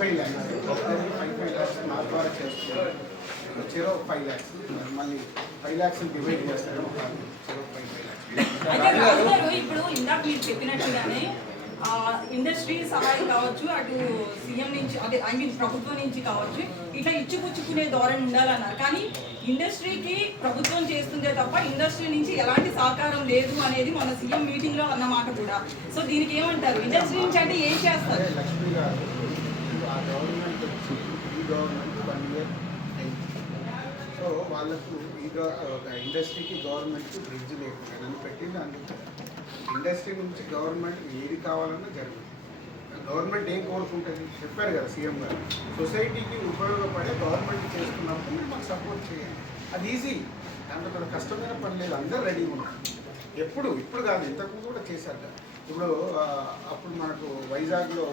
5 lakhs 5 lakhs నా ద్వారా చేస్తున్నారు. చెరో 5 lakhs మళ్ళీ 5 lakhs డివైడ్ చేస్తారు. చెరో 5 lakhs. ఇప్పుడు ఇందాక మీరు చెప్పినట్టుగానే ఇండస్ట్రీ సహాయం కావచ్చు, అటు సీఎం నుంచి అదే ఐ మీన్ ప్రభుత్వం నుంచి కావచ్చు, ఇట్లా ఇచ్చిపుచ్చుకునే ధోరణి ఉండాలన్నారు. కానీ ఇండస్ట్రీకి ప్రభుత్వం చేస్తుందే తప్ప ఇండస్ట్రీ నుంచి ఎలాంటి సహకారం లేదు అనేది మన సీఎం మీటింగ్ లో అన్నమాట కూడా. సో దీనికి ఏమంటారు? ఇండస్ట్రీ నుంచి అంటే ఏం చేస్తారు? లక్ష్మి గారు ఆ గవర్నమెంట్ ఈ గవర్నమెంట్ 1 year సో వాళ్ళకు ఇండస్ట్రీకి గవర్నమెంట్కి బ్రిడ్జ్ లేకుండా నన్ను పెట్టింది. అందుకు ఇండస్ట్రీ నుంచి గవర్నమెంట్ ఏది కావాలన్నా జరుగుతుంది. గవర్నమెంట్ ఏం కోరుకుంటుంది చెప్పారు కదా సీఎం గారు, సొసైటీకి ఉపయోగపడే గవర్నమెంట్ చేస్తున్నప్పుడు మాకు సపోర్ట్ చేయాలి. అది ఈజీ, దాంట్లో కూడా కష్టమైన పని లేదు. అందరూ రెడీగా ఉన్నారు. ఇప్పుడు కాదు, ఇంతకుముందు కూడా చేశారు. ఇప్పుడు అప్పుడు మనకు వైజాగ్లో